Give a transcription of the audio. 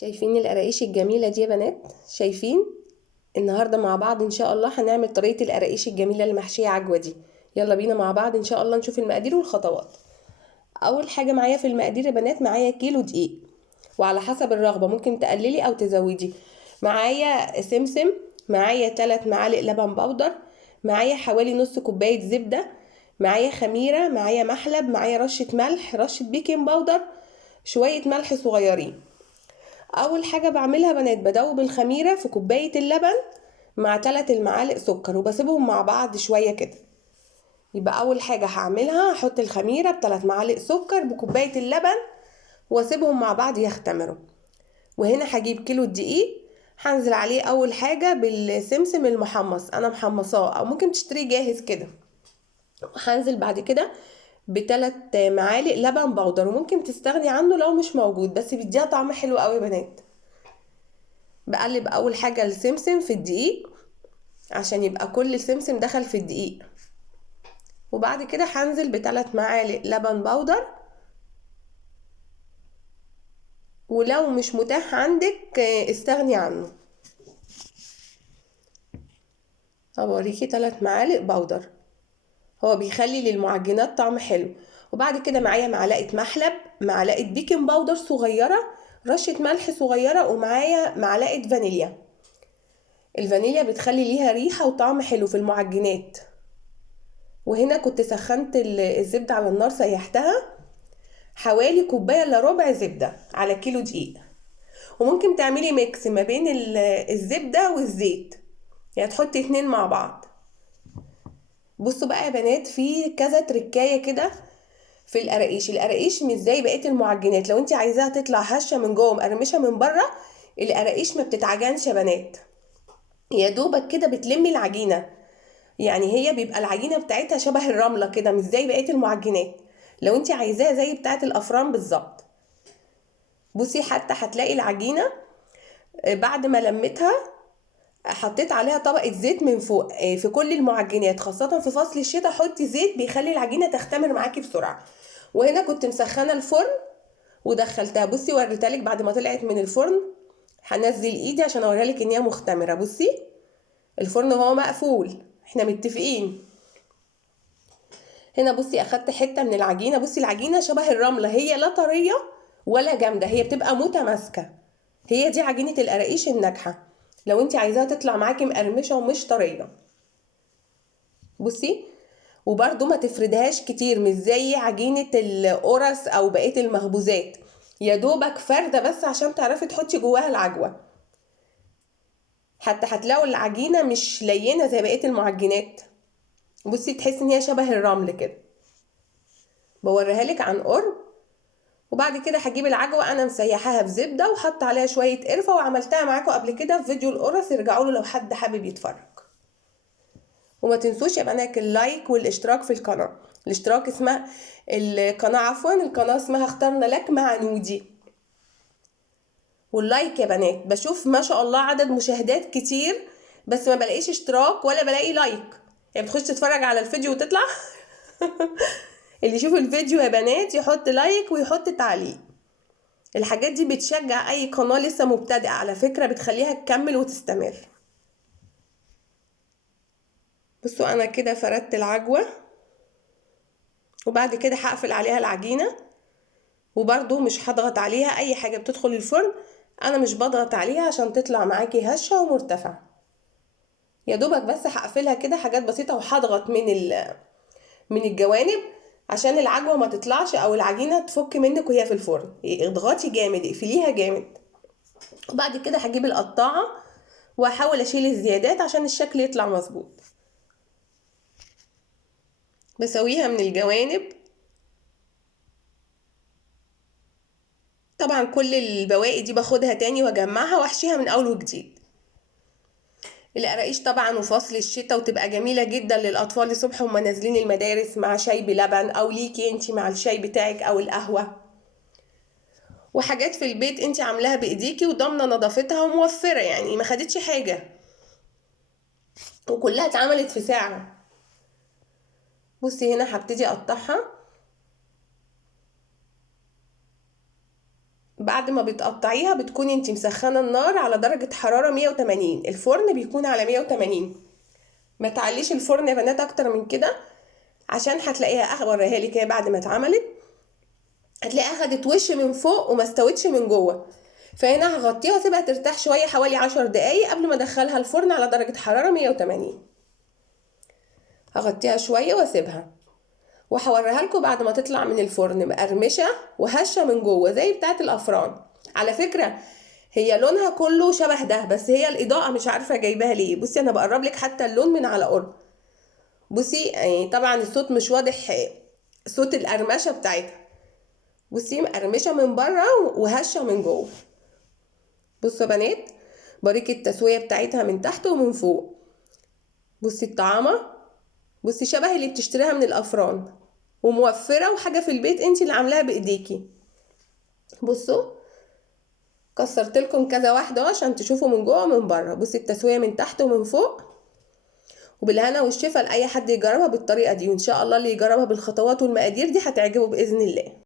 شايفين القراقيش الجميلة دي يا بنات؟ شايفين؟ النهاردة مع بعض ان شاء الله هنعمل طريقة القراقيش الجميلة اللي محشية عجوة دي. يلا بينا مع بعض ان شاء الله نشوف المقادير والخطوات. اول حاجة معايا في المقادير يا بنات معايا كيلو دقيق، وعلى حسب الرغبة ممكن تقللي او تزودي. معايا سمسم، معايا 3 معالق لبن بودر، معايا حوالي نص كوباية زبدة، معايا خميرة، معايا محلب، معايا رشة ملح، رشة بيكنج باودر، شوية ملح صغيرين. اول حاجه بعملها بنات بدوب الخميره في كوبايه اللبن مع 3 معالق سكر وبسيبهم مع بعض شويه كده. يبقى اول حاجه هعملها هحط الخميره ب3 معالق سكر بكوبايه اللبن واسيبهم مع بعض يختمروا. وهنا هجيب كيلو الدقيق، هنزل عليه اول حاجه بالسمسم المحمص، انا محمصاه او ممكن تشتريه جاهز كده. هنزل بعد كده ب3 معالق لبن بودر، وممكن تستغني عنه لو مش موجود، بس بيديها طعم حلو قوي يا بنات. بقلب اول حاجة السمسم في الدقيق عشان يبقى كل السمسم دخل في الدقيق، وبعد كده هنزل ب3 معالق لبن بودر، ولو مش متاح عندك استغني عنه. هوريكي 3 معالق بودر، هو بيخلي للمعجنات طعم حلو. وبعد كده معايا معلقة محلب، معلقة بيكنج باودر صغيرة، رشة ملح صغيرة، ومعايا معلقة فانيليا. الفانيليا بتخلي ليها ريحة وطعم حلو في المعجنات. وهنا كنت سخنت الزبدة على النار، سيحتها حوالي كوباية الا ربع زبدة على كيلو دقيق. وممكن تعملي ميكس ما بين الزبدة والزيت، يعني تحطي 2 مع بعض. بصوا بقى يا بنات، في كذا تركاية كده في القراقيش مش زي بقية المعجنات. لو انت عايزاها تطلع هشة من جوه مقرمشة من بره، القراقيش ما بتتعجنش يا بنات، يا دوبك كده بتلمي العجينة. يعني هي بيبقى العجينة بتاعتها شبه الرملة كده، مش زي بقية المعجنات. لو انت عايزاها زي بتاعت الافران بالظبط. بصي حتى هتلاقي العجينة بعد ما لميتها حطيت عليها طبقة زيت من فوق. في كل المعجنات خاصة في فصل الشتاء حطي زيت، بيخلي العجينة تختمر معاكي بسرعة. وهنا كنت مسخنة الفرن ودخلتها. بصي وريتها لك بعد ما طلعت من الفرن، هنزل ايدي عشان اوريها لك ان هي مختمرة. بصي الفرن هو مقفول، احنا متفقين. هنا بصي اخدت حته من العجينه، بصي العجينه شبه الرمله، هي لا طريه ولا جامده، هي بتبقى متماسكه. هي دي عجينه القراقيش الناجحه لو انت عايزاها تطلع معاكي مقرمشه ومش طريه. بصي وبرده ما تفردهاش كتير، مش زي عجينه القرص او بقيه المخبوزات، يا دوبك فرده بس عشان تعرفي تحطي جواها العجوه. حتى هتلاقوا العجينه مش لينه زي بقيه المعجنات. بصي تحس ان هي شبه الرمل كده. بوريها لك عن قرب. وبعد كده هجيب العجوه، انا مسيحاها بزبده وحط عليها شويه قرفه، وعملتها معاكم قبل كده في فيديو القرص، ارجعوا له لو حد حابب يتفرج. وما تنسوش يا بنات اللايك والاشتراك في القناه. الاشتراك اسمها القناه، عفوا القناه اسمها اخترنا لك مع نودي. واللايك يا بنات، بشوف ما شاء الله عدد مشاهدات كتير، بس ما بلاقيش اشتراك ولا بلاقي لايك. يعني بتخش تتفرج على الفيديو وتطلع. اللي يشوف الفيديو يا بنات يحط لايك ويحط تعليق. الحاجات دي بتشجع اي قناة لسه مبتدئة، على فكرة بتخليها تكمل وتستمر. بصوا انا كده فردت العجوة، وبعد كده هقفل عليها العجينة، وبرضو مش هضغط عليها. اي حاجة بتدخل الفرن انا مش بضغط عليها عشان تطلع معاكي هشة ومرتفعة، يا دوبك بس هقفلها كده حاجات بسيطة، وهضغط من الجوانب عشان العجوة ما تطلعش او العجينة تفك منك وهي في الفرن. اضغطي جامد، اقفليها جامد. وبعد كده هجيب القطاعة واحاول اشيل الزيادات عشان الشكل يطلع مظبوط. بسويها من الجوانب. طبعا كل البواقي دي باخدها تاني واجمعها واحشيها من اول وجديد. القراقيش طبعا وفصل الشتاء، وتبقى جميلة جدا للاطفال الصبح وهم نازلين المدارس مع شاي بلبن، او ليكي انتي مع الشاي بتاعك او القهوة. وحاجات في البيت انتي عاملاها بايديكي وضامنة نظافتها وموفرة، يعني ما خدتش حاجة، وكلها اتعملت في ساعة. بصي هنا هبتدي اقطعها بعد ما بتقطعيها بتكوني انت مسخنه النار على درجه حراره 180. الفرن بيكون على 180. ما تعليش الفرن يا بنات اكتر من كده، عشان هتلاقيها اوريها لك هي بعد ما اتعملت هتلاقيها اخدت وش من فوق وما استوتش من جوه. فهنا هغطيها واسيبها ترتاح شويه حوالي 10 دقايق قبل ما ادخلها الفرن على درجه حراره 180. هغطيها شويه واسيبها، وهوريها لكم بعد ما تطلع من الفرن مقرمشه وهشه من جوه زي بتاعه الافران. على فكره هي لونها كله شبه ده، بس هي الاضاءه مش عارفه جايباها ليه. بصي انا بقرب لك حتى اللون من على قرب. بصي يعني طبعا الصوت مش واضح، صوت القرمشه بتاعتها. بصي مقرمشه من بره وهشه من جوه. بصوا يا بنات بوريك التسويه بتاعتها من تحت ومن فوق. بصي الطعامه، بصي شبه اللي بتشتريها من الافران، وموفره وحاجه في البيت انت اللي عاملاها بايديكي. بصوا كسرت لكم كذا واحده عشان تشوفوا من جوه ومن بره. بصي التسويه من تحت ومن فوق. وبالهنا والشفا لاي حد يجربها بالطريقه دي، وان شاء الله اللي يجربها بالخطوات والمقادير دي هتعجبه باذن الله.